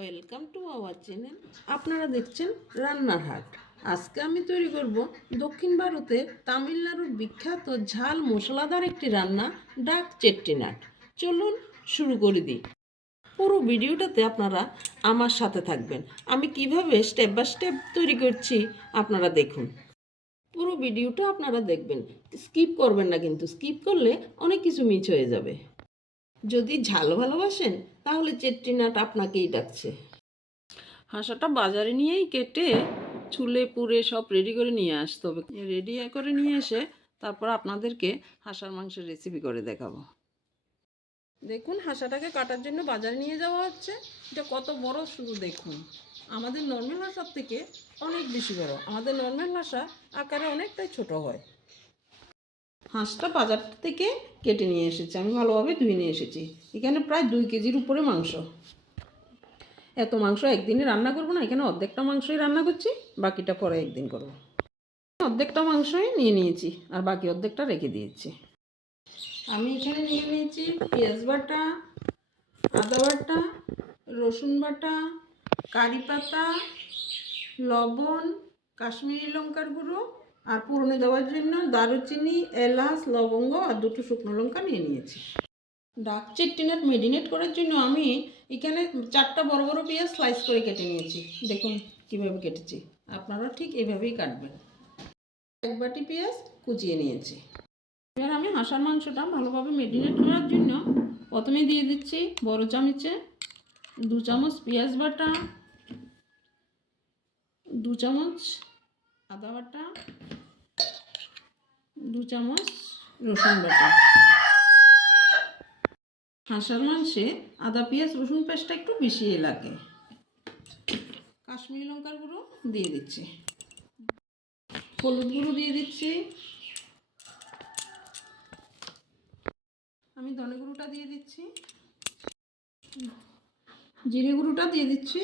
Welcome to our channel. আপনারা দেখছেন রান্নার হাট। আজকে আমি তৈরি করব দক্ষিণ ভারতের তামিলনাড়ুর বিখ্যাত ঝাল মশলাদার একটি রান্না, ডাক চেট্টিনাট। চলুন শুরু করে দিই। পুরো ভিডিওটাতে আপনারা আমার সাথে থাকবেন। আমি কিভাবে স্টেপ বাই স্টেপ তৈরি করছি আপনারা দেখুন। পুরো ভিডিওটা আপনারা দেখবেন, স্কিপ করবেন না, কিন্তু স্কিপ করলে অনেক কিছু মিস হয়ে যাবে। যদি ঝাল ভালোবাসেন তাহলে চেট্টিনাট আপনাকেই ডাকছে। হাঁসাটা বাজারে নিয়েই কেটে ছুলে পুড়ে সব রেডি করে নিয়ে আসতে হবে। রেডি করে নিয়ে এসে তারপর আপনাদেরকে হাঁসার মাংসের রেসিপি করে দেখাবো। দেখুন, হাঁসাটাকে কাটার জন্য বাজারে নিয়ে যাওয়া হচ্ছে। এটা কত বড় শুধু দেখুন। আমাদের নর্মাল হাঁসার থেকে অনেক বেশি বড়। আমাদের নর্মাল হাঁসা আকারে অনেকটাই ছোট হয়। হাঁসটা বাজার থেকে কেটে নিয়ে এসেছি, আমি ভালোভাবে ধুয়ে নিয়ে এসেছি। এখানে প্রায় 2 কেজির উপরে মাংস। এত মাংস একদিনে রান্না করবো না, এখানে অর্ধেকটা মাংসই রান্না করছি, বাকিটা পরে একদিন করবো। অর্ধেকটা মাংসই নিয়ে নিয়েছি আর বাকি অর্ধেকটা রেখে দিয়েছি। আমি এখানে নিয়ে নিয়েছি পেঁয়াজ বাটা, আদা বাটা, রসুন বাটা, কারি পাতা, লবণ, কাশ্মীরি লঙ্কার গুঁড়ো আর ফোড়নে দেওয়ার জন্য দারুচিনি, এলাচ, লবঙ্গ আর 2টো শুকনো লঙ্কা নিয়ে নিয়েছি। ডাক চেট্টিনাট মেরিনেট করার জন্য আমি এখানে 4টা বড় বড় পেঁয়াজ স্লাইস করে কেটে নিয়েছি। দেখুন কীভাবে কেটেছি, আপনারা ঠিক এভাবেই কাটবেন। 1 বাটি পেঁয়াজ কুচিয়ে নিয়েছি। এবার আমি হাঁসার মাংসটা ভালোভাবে মেরিনেট করার জন্য প্রথমে দিয়ে দিচ্ছি বড় চামচে 2 চামচ পেঁয়াজ বাটা, 2 চামচ আদা বাটা, 2 চামচ রসুন বাটা। হাঁসার মাংসে আদা পেঁয়াজ রসুন পেস্টটা একটু বেশি লাগে। কাশ্মীরি লঙ্কার গুঁড়ো দিয়ে দিচ্ছি, হলুদ গুঁড়ো দিয়ে দিচ্ছি, আমি ধনে গুঁড়োটা দিয়ে দিচ্ছি, জিরে গুঁড়োটা দিয়ে দিচ্ছি,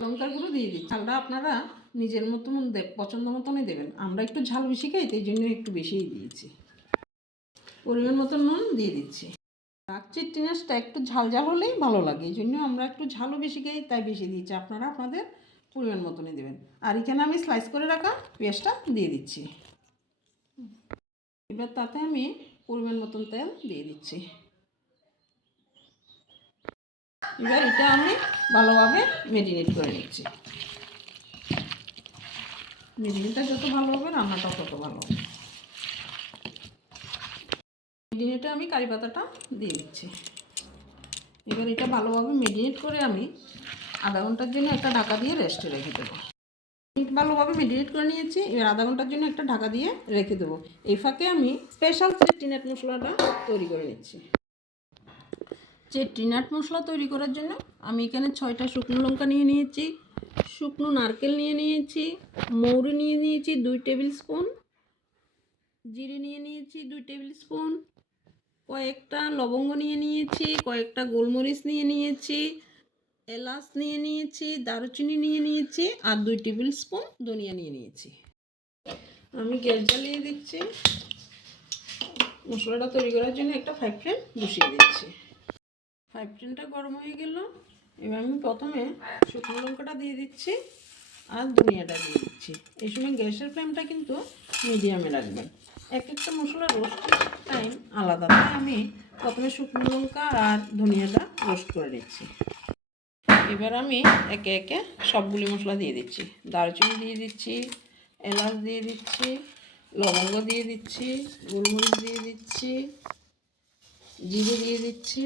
লঙ্কার গুঁড়ো দিয়ে দিচ্ছি। ঝালটা আপনারা নিজের মতন পছন্দ মতনই দেবেন। আমরা একটু ঝাল বেশি খাই, তাই জন্য একটু বেশিই দিয়েছি। পরিমাণ মতন নুন দিয়ে দিচ্ছি। ডাক চেট্টিনাটটা একটু ঝাল ঝাল হলেই ভালো লাগে, এই জন্য আমরা একটু ঝালও বেশি খাই, তাই বেশি দিয়েছি। আপনারা আপনাদের পরিমাণ মতনই দেবেন। আর এখানে আমি স্লাইস করে রাখা পেঁয়াজটা দিয়ে দিচ্ছি। এবার তাতে আমি পরিমাণ মতন তেল দিয়ে দিচ্ছি। এবার এটা আমি ভালোভাবে মেরিনেট করে নিচ্ছি। মেরিনেটটা যত ভালো হবে রান্নাটা তত ভালো হবে। মেরিনেটে আমি কারি পাতাটা দিয়ে দিচ্ছি। এবার এটা ভালোভাবে মেরিনেট করে আমি আধা ঘন্টার জন্য একটা ঢাকা দিয়ে রেস্টে রেখে দেবো। ভালোভাবে মেরিনেট করে নিয়েছি, এবার আধা ঘন্টার জন্য একটা ঢাকা দিয়ে রেখে দেবো। এই ফাঁকে আমি স্পেশাল চেট্টিনাট মশলাটা তৈরি করে নিচ্ছি। চেট্টিনাট মশলা তৈরি করার জন্য আমি এখানে 6টা শুকনো লঙ্কা নিয়ে নিয়েছি, শুকনো নারকেল নিয়ে নিয়েছি, মৌরি নিয়ে নিয়েছি 2 টেবিল স্পুন, জিরে নিয়ে নিয়েছি 2 টেবিল স্পুন, কয়েকটা লবঙ্গ নিয়ে নিয়েছি, কয়েকটা গোলমরিচ নিয়ে নিয়েছি, এলাচ নিয়ে নিয়েছি, দারুচিনি নিয়ে নিয়েছি আর 2 টেবিল স্পুন ধনিয়া নিয়ে নিয়েছি। আমি গ্যাস জ্বালিয়ে দিচ্ছি। মশলাটা তৈরি করার জন্য একটা ফ্রাই প্যান বসিয়ে দিচ্ছি। ফ্রাই প্যানটা গরম হয়ে গেল। এবার আমি প্রথমে শুকনো লঙ্কাটা দিয়ে দিচ্ছি আর ধনিয়াটা দিয়ে দিচ্ছি। এই সময় গ্যাসের ফ্লেমটা কিন্তু মিডিয়ামে রাখবেন। এক একটা মশলা রোস্টের টাইম আলাদা, তাই আমি প্রথমে শুকনো লঙ্কা আর ধনিয়াটা রোস্ট করে নিচ্ছি। এবার আমি একে একে সবগুলি মশলা দিয়ে দিচ্ছি। দারুচিনি দিয়ে দিচ্ছি, এলাচ দিয়ে দিচ্ছি, লবঙ্গ দিয়ে দিচ্ছি, গোলমরিচ দিয়ে দিচ্ছি, জিরে দিয়ে দিচ্ছি,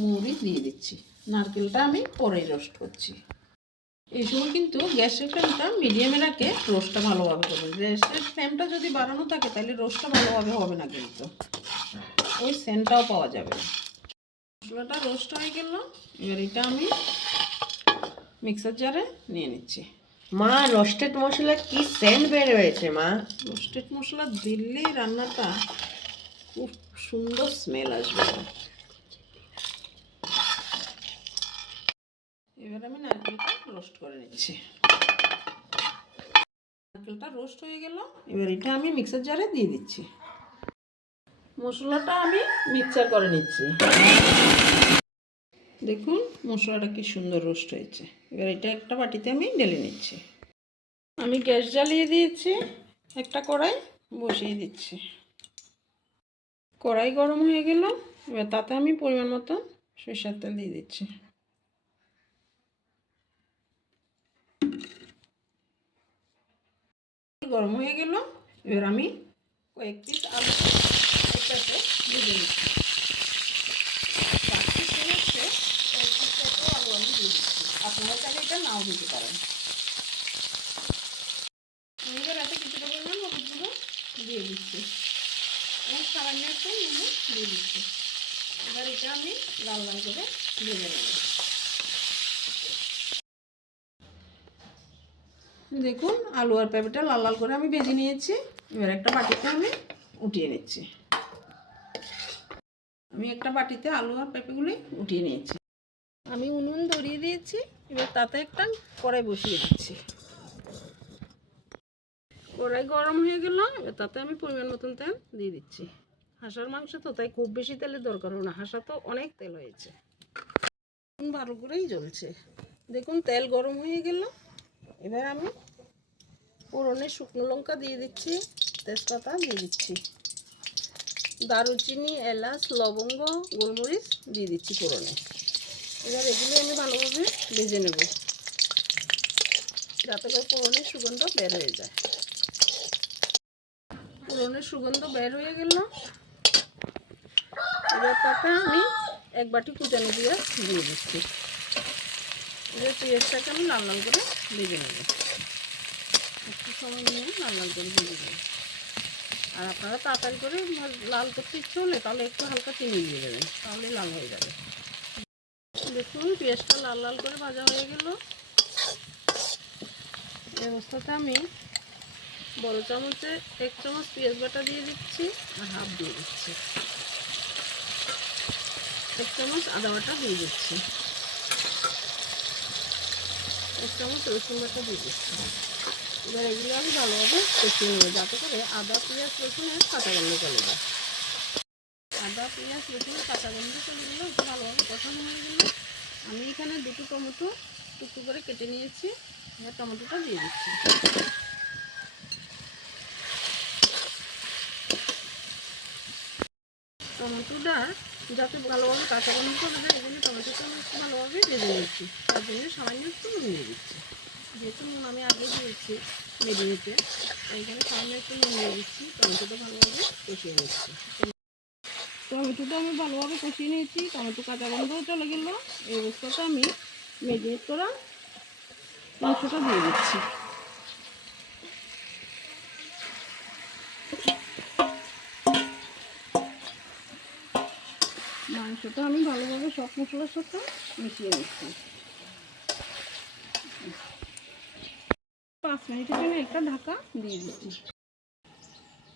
মৌরি দিয়ে দিচ্ছি। নারকেলটা আমি পরেই রোস্ট করছি। এই সময় কিন্তু গ্যাসের ফ্লেমটা মিডিয়ামে রাখে রোস্টটা ভালোভাবে করবেন। গ্যাসের ফ্লেমটা যদি বাড়ানো থাকে তাহলে রোস্টটা ভালোভাবে হবে না, কিন্তু ওই সেন্টটাও পাওয়া যাবে না। মশলাটা রোস্ট হয়ে গেল। এবার এটা আমি মিক্সার জারে নিয়ে নিচ্ছি। মা, রোস্টেড মশলা কি সেন্ট বের হয়েছে মা! রোস্টেড মশলা দিলেই রান্নাটা খুব সুন্দর স্মেল আসবে। এবার আমি নারকেলটা রোস্ট করে নিচ্ছি। নারকেলটা রোস্ট হয়ে গেল। এবার এটা আমি মিক্সার জারে দিয়ে দিচ্ছি। মশলাটা আমি মিক্সচার করে নিচ্ছি। দেখুন মশলাটা কি সুন্দর রোস্ট হয়েছে। এবার এটা একটা বাটিতে আমি ঢেলে নিচ্ছি। আমি গ্যাস জ্বালিয়ে দিয়েছি, একটা কড়াই বসিয়ে দিচ্ছি। কড়াই গরম হয়ে গেল, এবার তাতে আমি পরিমাণ মতো সরিষার তেল দিয়ে দিচ্ছি। গরম হয়ে গেল, এবার আমি কয়েক পিস আলু এটাতে ভেজে নিচ্ছি। আলু আমি দিয়ে দিচ্ছি, আপনারা চাইলে এটা নাও দিতে পারেন। এবার এতে কিছুটা পরিমাণ হলুদ গুঁড়ো দিয়ে দিচ্ছি এবং সামান্য একটু নুন দিয়ে দিচ্ছি। এবার এটা আমি লাল লাল করে ভেজে নেব। দেখুন আলু আর পেঁপেটা লাল লাল করে আমি ভেজে নিয়েছি। এবার একটা বাটিতে আমি উঠিয়ে নিচ্ছি। আমি একটা বাটিতে আলু আর পেঁপেগুলি উঠিয়ে নিয়েছি। আমি উনুন ধরিয়ে দিয়েছি, এবার তাতে একটা কড়াই বসিয়ে দিচ্ছি। কড়াই গরম হয়ে গেল, এবার তাতে আমি পরিমাণ মতন তেল দিয়ে দিচ্ছি। হাঁসের মাংস তো তাই খুব বেশি তেলের দরকারও না, হাঁসা তো অনেক তেল হয়েছে, ভালো করেই জ্বলছে। দেখুন তেল গরম হয়ে গেল, এবার আমি ফোড়নে শুকনো লঙ্কা দিয়ে দিচ্ছি, তেজপাতা দিয়ে দিচ্ছি, দারুচিনি, এলাচ, লবঙ্গ, গোলমরিচ দিয়ে দিচ্ছি ফোড়নে। এবার এগুলো আমি ভালোভাবে ভেজে নেব যাতে করে ফোড়নের সুগন্ধ বের হয়ে যায়। ফোড়নের সুগন্ধ বের হয়ে গেল, এবার তাতে আমি এক বাটি কুচানো পেঁয়াজ দিয়ে দিচ্ছি। এবার পেঁয়াজটাকে আমি লাল লাল করে ভেজে নেব, একটু সময় নিয়ে লাল লাল করে ভেজে নেব। আর আপনারা তাড়াতাড়ি করে লাল করতে ইচ্ছে হলে তাহলে একটু হালকা চিনি দিয়ে দেবেন, তাহলে লাল হয়ে যাবে। দেখুন পেঁয়াজটা লাল লাল করে ভাজা হয়ে গেল। এই অবস্থাতে আমি বড় চামচে 1 চামচ পেঁয়াজ বাটা দিয়ে দিচ্ছি আর হাফ দিয়ে দিচ্ছি। 1 চামচ আদা বাটা দিয়ে দিচ্ছি, 1 চামচ রসুন বাটা দিয়ে দিচ্ছি। এবার এগুলো আমি ভালোভাবে কষিয়ে নেব যাতে করে আদা, পেঁয়াজ, রসুনের কাঁচা গন্ধ চলে যায়। আদা, পেঁয়াজ, রসুনের কাঁচা গন্ধ চলে গেলে একটু ভালোভাবে কষানো হয়ে গেলে আমি এখানে 2টো টমেটো টুকরো করে কেটে নিয়েছি, এবার টমেটোটা দিয়ে দিচ্ছি। টমেটোটা যাতে ভালোভাবে কাঁচা গন্ধ চলে যায় এই জন্য টমেটোটা আমি একটু ভালোভাবে ভেজে নিচ্ছি। তার জন্য সামান্য একটু নুন দিয়ে দিচ্ছি, যেহেতু নুন আমি আগে দিয়েছি মেরিনেটে, এইখানে সামান্য একটু নুন দিয়ে দিচ্ছি। টমেটোটা ভালোভাবে কষিয়ে নিচ্ছি। টমেটোটা আমি ভালোভাবে কষিয়ে নিয়েছি, টমেটো কাঁচা গন্ধও চলে গেল। এই অবস্থাটা আমি মেরিনেট করা মাংসটা দিয়ে দিচ্ছি। মাংসটা আমি ভালোভাবে সব মশলার সাথে মিশিয়ে নিচ্ছি। 5 মিনিটের জন্য একটা ঢাকা দিয়ে দিচ্ছি।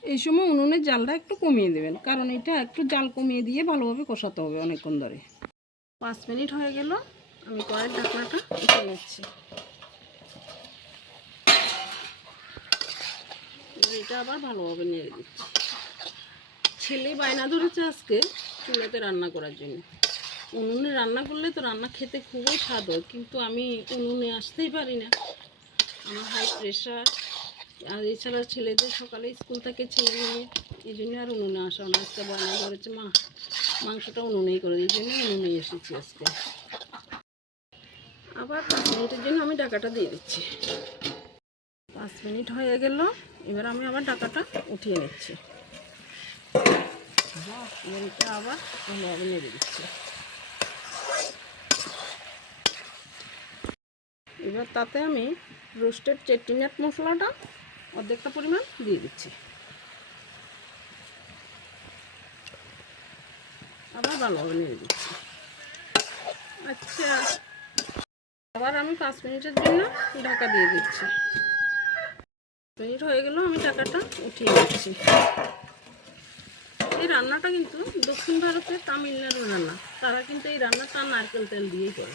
এই সময় উনুনের জালটা একটু কমিয়ে দেবেন, কারণ এটা একটু জাল কমিয়ে দিয়ে ভালোভাবে কষাতে হবে অনেকক্ষণ ধরে। 5 মিনিট হয়ে গেল, আমি কড়াইয়ের ঢাকনাটা উঠিয়ে নিচ্ছি। এটা আবার ভালোভাবে নেড়ে দিচ্ছি। ছেলে বায়না ধরেছে আজকে চুলাতে রান্না করার জন্য। উনুনে রান্না করলে তো রান্না খেতে খুবই স্বাদ হয়, কিন্তু আমি উনুনে আসতেই পারি না, আমার হাই প্রেশার। আর এছাড়া ছেলেদের সকালে স্কুল থেকে ছেলে নিয়ে এই জন্য আর উনুনে আসা না। আজকে বায়না ধরেছে মা মাংসটা উনুনেই করে, এই জন্য উনুনেই এসেছি আজকে। আবার 5 মিনিটের জন্য আমি ঢাকাটা দিয়ে দিচ্ছি। 5 মিনিট হয়ে গেল, এবার আমি আবার ঢাকাটা উঠিয়ে নিচ্ছি। এবার এটা আবার ভালোভাবে নেড়ে দিচ্ছি। এবার তাতে আমি রোস্টেড চেট্টিনাট মশলাটা অর্ধেকটা পরিমাণ দিয়ে দিচ্ছি। আবার ভালোভাবে নেড়ে দিচ্ছি। আচ্ছা, আবার আমি 5 মিনিটের জন্য ঢাকা দিয়ে দিচ্ছি। 5 মিনিট হয়ে গেল, আমি ঢাকাটা উঠিয়ে নিচ্ছি। এই রান্নাটা কিন্তু দক্ষিণ ভারতের তামিলনাড়ুর রান্না, তারা কিন্তু এই রান্নাটা নারকেল তেল দিয়েই করে।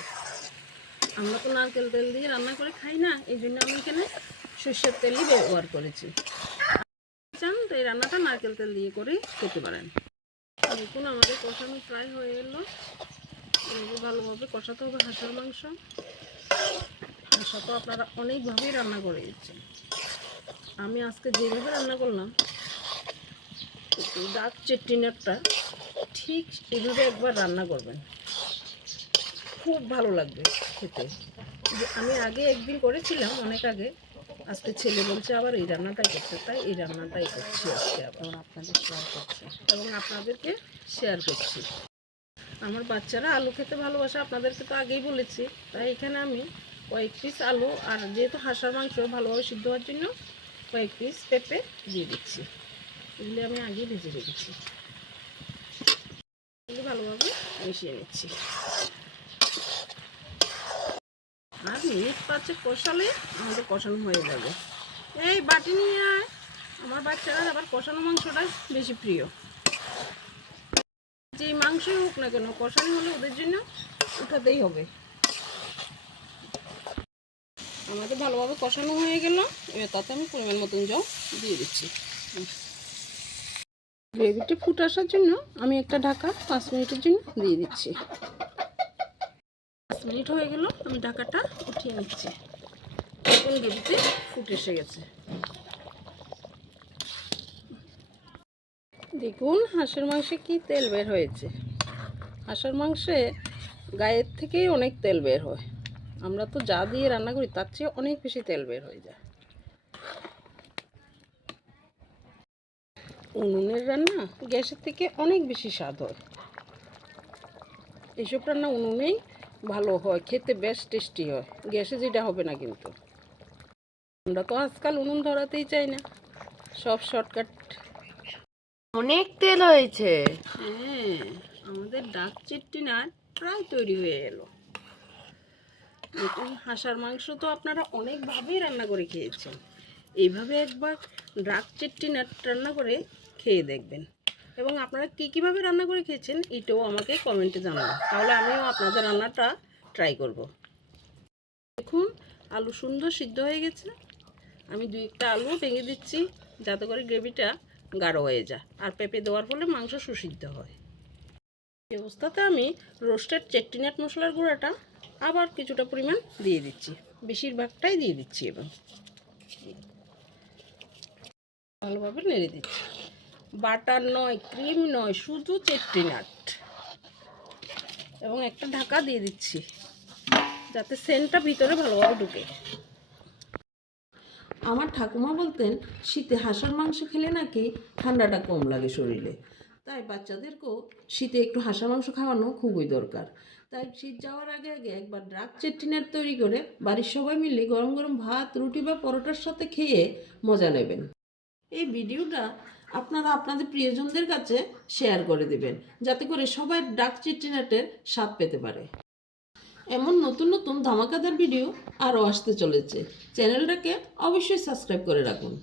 আমরা তো নারকেল তেল দিয়ে রান্না করে খাই না, এই জন্য আমি এখানে সর্ষের তেলই ব্যবহার করেছি। চান তো এই রান্নাটা নারকেল তেল দিয়ে করে খেতে পারেন। দেখুন আমাদের কষানো প্রায় হয়ে এলো। এভাবে ভালোভাবে কষাতে হবে হাঁসের মাংস। হাঁসা তো আপনারা অনেকভাবেই রান্না করে দিচ্ছেন, আমি আজকে যেভাবে রান্না করলাম ডাক চেট্টিনাটটা ঠিক এভাবে একবার রান্না করবেন, খুব ভালো লাগবে খেতে। যে আমি আগে একদিন করেছিলাম অনেক আগে, আজকে ছেলে বলছে আবার এই রান্নাটাই করতে, তাই এই রান্নাটাই করছি আজকে আবার আপনাদের শেয়ার করছি এবং আপনাদেরকে শেয়ার করছি। আমার বাচ্চারা আলু খেতে ভালোবাসে, আপনাদেরকে তো আগেই বলেছি, তাই এখানে আমি কয়েক পিস আলু আর যেহেতু হাঁসের মাংস ভালোভাবে সিদ্ধ হওয়ার জন্য কয়েক পিস পেঁপে দিয়ে দিচ্ছি। এগুলি আমি আগেই ভেজে রেখেছি, এগুলি ভালোভাবে মিশিয়ে নিচ্ছি। আর মিনিট 5 কষালে আমাদের কষানো হয়ে যাবে। এই বাটি নিয়ে আয়, আমার বাচ্চারা আবার কষানো মাংসটাই বেশি প্রিয়। যে মাংসই হোক না কেন কষানো হলে ওদের জন্য উঠাতেই হবে। আমাদের ভালোভাবে কষানো হয়ে গেল, এবার তাতে আমি পরিমাণ মতন জল দিয়ে দিচ্ছি। গ্রেভিটা ফুটে আসার জন্য আমি একটা ঢাকা 5 মিনিটের জন্য দিয়ে দিচ্ছি। 5 মিনিট হয়ে গেল, আমি ঢাকাটা উঠিয়ে নিচ্ছি। এখন গ্রেভিতে ফুটে এসে গেছে। দেখুন হাঁসের মাংসে কি তেল বের হয়েছে। হাঁসের মাংসে গায়ের থেকেই অনেক তেল বের হয়, আমরা তো যা দিয়ে রান্না করি তার চেয়ে অনেক বেশি তেল বের হয়ে যায়। উনুনের রান্না গ্যাসের থেকে অনেক বেশি স্বাদ হয়। এইসব রান্না উনুনেই ভালো হয়, খেতে বেশ টেস্টি হয়, গ্যাসে যেটা হবে না। কিন্তু আমরা তো আজকাল উনুন ধরাতেই চাই না, সব শর্টকাট। অনেক তেল হয়েছে। হ্যাঁ, আমাদের ডাক চেট্টিনাট প্রায় তৈরি হয়ে এলো। দেখুন হাঁসের মাংস তো আপনারা অনেকভাবেই রান্না করে খেয়েছেন, এইভাবে একবার ডাক চেট্টিনাট রান্না করে খেয়ে দেখবেন এবং আপনারা কীভাবে রান্না করে খেয়েছেন এটাও আমাকে কমেন্টে জানাবেন, তাহলে আমিও আপনাদের রান্নাটা ট্রাই করব। দেখুন আলু সুন্দর সিদ্ধ হয়ে গেছে, আমি 2-1টা আলু ভেঙে দিচ্ছি যাতে করে গ্রেভিটা গাঢ় হয়ে যায় আর পেঁপে দেওয়ার ফলে মাংস সুসিদ্ধ হয়। এই অবস্থাতে আমি রোস্টেড চেট্টিনাট মশলার গুঁড়াটা আবার কিছুটা পরিমাণ দিয়ে দিচ্ছি, বেশিরভাগটাই দিয়ে দিচ্ছি এবং ভালোভাবে নেড়ে দিচ্ছি। বাটার নয়, ক্রিম নয়, শুধু চেট্টিনাট। এবং একটা ঢাকা দিয়ে দিচ্ছি যাতে সেন্টটা ভিতরে ভালোভাবে ঢুকে। আমার ঠাকুমা বলতেন শীতে হাঁসের মাংস খেলে নাকি ঠান্ডাটা কম লাগে শরীরে, তাই বাচ্চাদেরকেও শীতে একটু হাঁসের মাংস খাওয়ানো খুবই দরকার। তাই শীত যাওয়ার আগে আগে একবার ডাক চেট্টিনাট তৈরি করে বাড়ির সবাই মিলে গরম গরম ভাত, রুটি বা পরোটার সাথে খেয়ে মজা নেবেন। এই ভিডিওটা আপনারা আপনাদের প্রিয়জনদের কাছে শেয়ার করে দেবেন যাতে করে সবাই ডাক চেট্টিনাটের স্বাদ পেতে পারে। এমন নতুন নতুন ধামাকাদার ভিডিও আরও আসতে চলেছে, চ্যানেলটাকে অবশ্যই সাবস্ক্রাইব করে রাখুন।